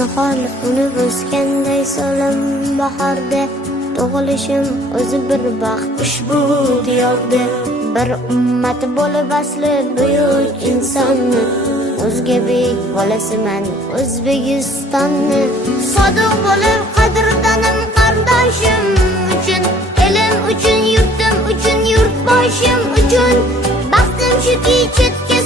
Nihol unib o'sganday so'lim bahorda, tug'ilishim o'zi bir baxt ushbu diyorda. Bir ummat bo'lib asli buyuk insonni, o'zga bek bolasiman O'zbekistonni. Sodiq bo'lib qadrdonim qardoshim uchun, elim uchun, yurtim uchun, yurtboshim uchun. Baxtim shuki chetga